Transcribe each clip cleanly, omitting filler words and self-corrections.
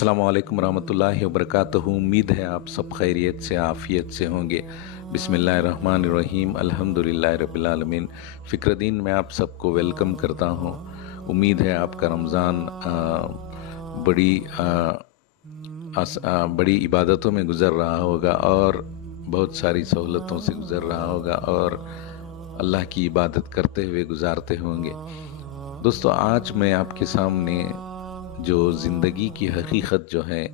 अस्सलामु अलैकुम रहमतुल्लाहि व बरकातहू। उम्मीद है आप सब खैरियत से आफ़ियत से होंगे। बिस्मिल्लाहिर्रहमानिर्रहीम, अल्हम्दुलिल्लाहि रब्बिल आलमीन। फ़िक्रदीन में आप सबको वेलकम करता हूँ। उम्मीद है आपका रमज़ान बड़ी इबादतों में गुज़र रहा होगा और बहुत सारी सहूलतों से गुज़र रहा होगा और अल्लाह की इबादत करते हुए गुज़ारते होंगे। दोस्तों, आज मैं आपके सामने जो ज़िंदगी की हकीकत जो है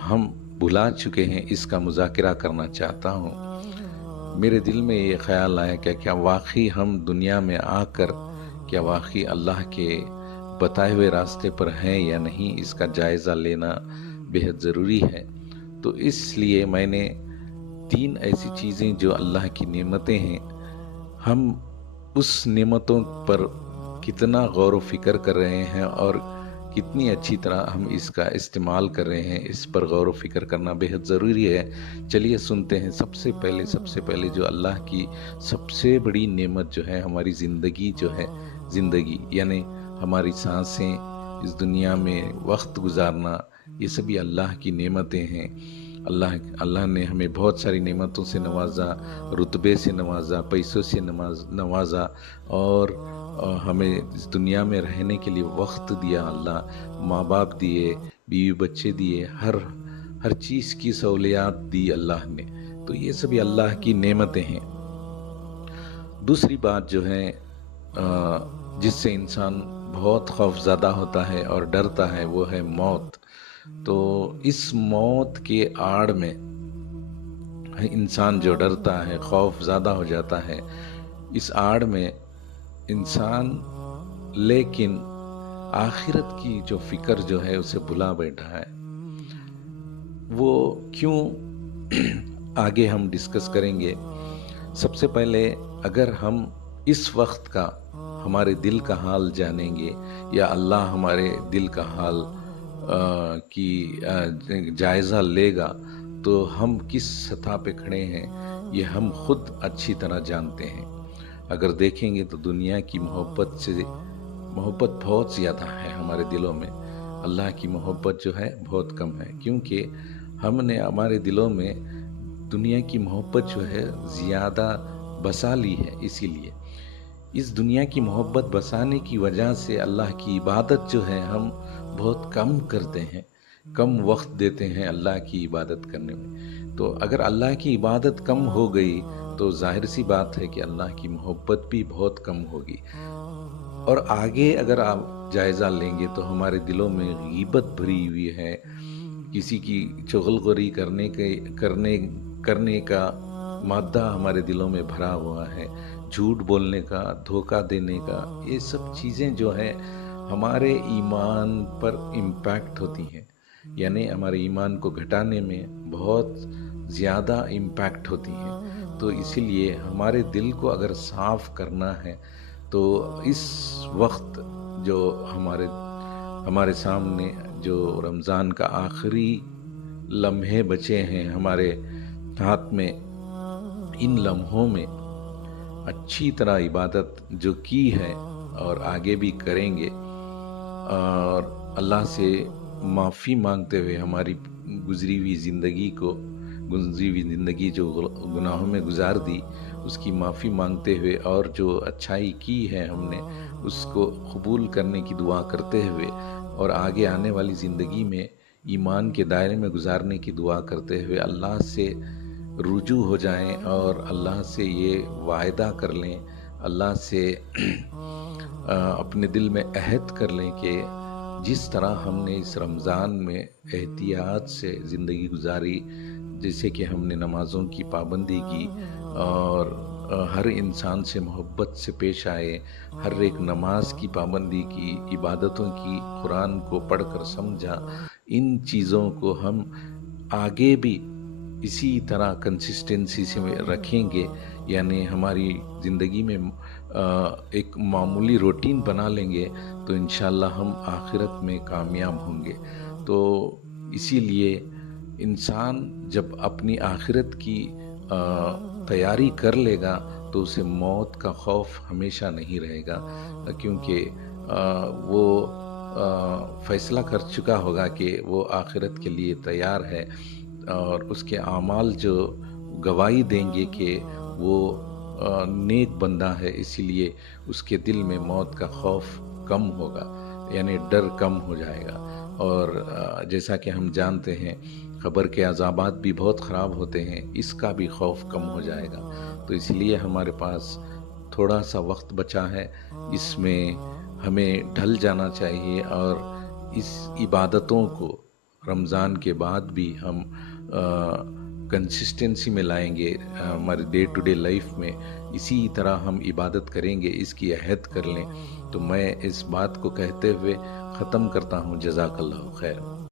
हम भुला चुके हैं, इसका मुज़ाकरा करना चाहता हूँ। मेरे दिल में ये ख़्याल आया कि क्या वाकई हम दुनिया में आकर क्या वाकई अल्लाह के बताए हुए रास्ते पर हैं या नहीं, इसका जायज़ा लेना बेहद ज़रूरी है। तो इसलिए मैंने 3 ऐसी चीज़ें जो अल्लाह की नेमतें हैं, हम उस नेमतों पर कितना गौर व फ़िक्र कर रहे हैं और कितनी अच्छी तरह हम इसका इस्तेमाल कर रहे हैं, इस पर गौर व फ़िक्र करना बेहद ज़रूरी है। चलिए सुनते हैं। सबसे पहले जो अल्लाह की सबसे बड़ी नेमत जो है, हमारी ज़िंदगी जो है, ज़िंदगी यानी हमारी सांसें, इस दुनिया में वक्त गुजारना, ये सभी अल्लाह की नेमतें हैं। अल्लाह ने हमें बहुत सारी नेमतों से नवाजा, रुतबे से नवाजा, पैसों से नवाजा और हमें इस दुनिया में रहने के लिए वक्त दिया। अल्लाह माँ बाप दिए, बीवी बच्चे दिए, हर चीज़ की सहूलियात दी अल्लाह ने। तो ये सभी अल्लाह की नेमतें हैं। दूसरी बात जो है जिससे इंसान बहुत खौफज़दा होता है और डरता है, वो है मौत। तो इस मौत के आड़ में इंसान जो डरता है, खौफज़दा हो जाता है, इस आड़ में इंसान लेकिन आखिरत की जो फ़िक्र जो है उसे भुला बैठा है। वो क्यों आगे हम डिस्कस करेंगे। सबसे पहले अगर हम इस वक्त का हमारे दिल का हाल जानेंगे या अल्लाह हमारे दिल का हाल की जायज़ा लेगा, तो हम किस सतह पे खड़े हैं ये हम खुद अच्छी तरह जानते हैं। अगर देखेंगे तो दुनिया की मोहब्बत बहुत ज़्यादा है हमारे दिलों में। अल्लाह की मोहब्बत जो है बहुत कम है, क्योंकि हमने हमारे दिलों में दुनिया की मोहब्बत जो है ज़्यादा बसा ली है। इसीलिए इस दुनिया की मोहब्बत बसाने की वजह से अल्लाह की इबादत जो है हम बहुत कम करते हैं, कम वक्त देते हैं अल्लाह की इबादत करने में। तो अगर अल्लाह की इबादत कम हो गई तो जाहिर सी बात है कि अल्लाह की मोहब्बत भी बहुत कम होगी। और आगे अगर आप जायज़ा लेंगे तो हमारे दिलों में गीबत भरी हुई है, किसी की चुगलखोरी करने का मादा हमारे दिलों में भरा हुआ है, झूठ बोलने का, धोखा देने का, ये सब चीज़ें जो है हमारे ईमान पर इम्पैक्ट होती हैं, यानी हमारे ईमान को घटाने में बहुत ज़्यादा इम्पैक्ट होती हैं। तो इसीलिए हमारे दिल को अगर साफ़ करना है तो इस वक्त जो हमारे सामने जो रमज़ान का आखिरी लम्हे बचे हैं हमारे हाथ में, इन लम्हों में अच्छी तरह इबादत जो की है और आगे भी करेंगे और अल्लाह से माफ़ी मांगते हुए हमारी गुज़री हुई ज़िंदगी जो गुनाहों में गुजार दी, उसकी माफ़ी मांगते हुए और जो अच्छाई की है हमने उसको कबूल करने की दुआ करते हुए और आगे आने वाली ज़िंदगी में ईमान के दायरे में गुजारने की दुआ करते हुए अल्लाह से रुजू हो जाएं और अल्लाह से ये वायदा कर लें, अल्लाह से अपने दिल में अहद कर लें कि जिस तरह हमने इस रमज़ान में एहतियात से ज़िंदगी गुजारी, जैसे कि हमने नमाज़ों की पाबंदी की और हर इंसान से मोहब्बत से पेश आए, हर एक नमाज की पाबंदी की, इबादतों की, कुरान को पढ़कर समझा, इन चीज़ों को हम आगे भी इसी तरह कंसिस्टेंसी से रखेंगे, यानी हमारी ज़िंदगी में एक मामूली रूटीन बना लेंगे तो इंशाअल्लाह हम आखिरत में कामयाब होंगे। तो इसीलिए इंसान जब अपनी आखिरत की तैयारी कर लेगा तो उसे मौत का खौफ हमेशा नहीं रहेगा, क्योंकि वो فیصلہ کر چکا ہوگا کہ وہ آخرت کے لیے تیار ہے، اور اس کے اعمال جو گواہی دیں گے کہ وہ نیک بندہ ہے، اسی لیے اس کے دل میں موت کا خوف کم ہوگا، یعنی ڈر کم ہو جائے گا۔ اور جیسا کہ ہم جانتے ہیں قبر کے عذابات بھی بہت خراب ہوتے ہیں، اس کا بھی خوف کم ہو جائے گا۔ تو اس لیے ہمارے پاس تھوڑا سا وقت بچا ہے، اس میں ہمیں ڈھل جانا چاہیے، اور اس عبادتوں کو رمضان کے بعد بھی ہم کنسسٹنسی میں لائیں گے، ہمارے ڈے ٹو ڈے لائف میں اسی طرح ہم عبادت کریں گے، اس کی عہد کر لیں۔ تو میں اس بات کو کہتے ہوئے ختم کرتا ہوں۔ جزاک اللہ خیر۔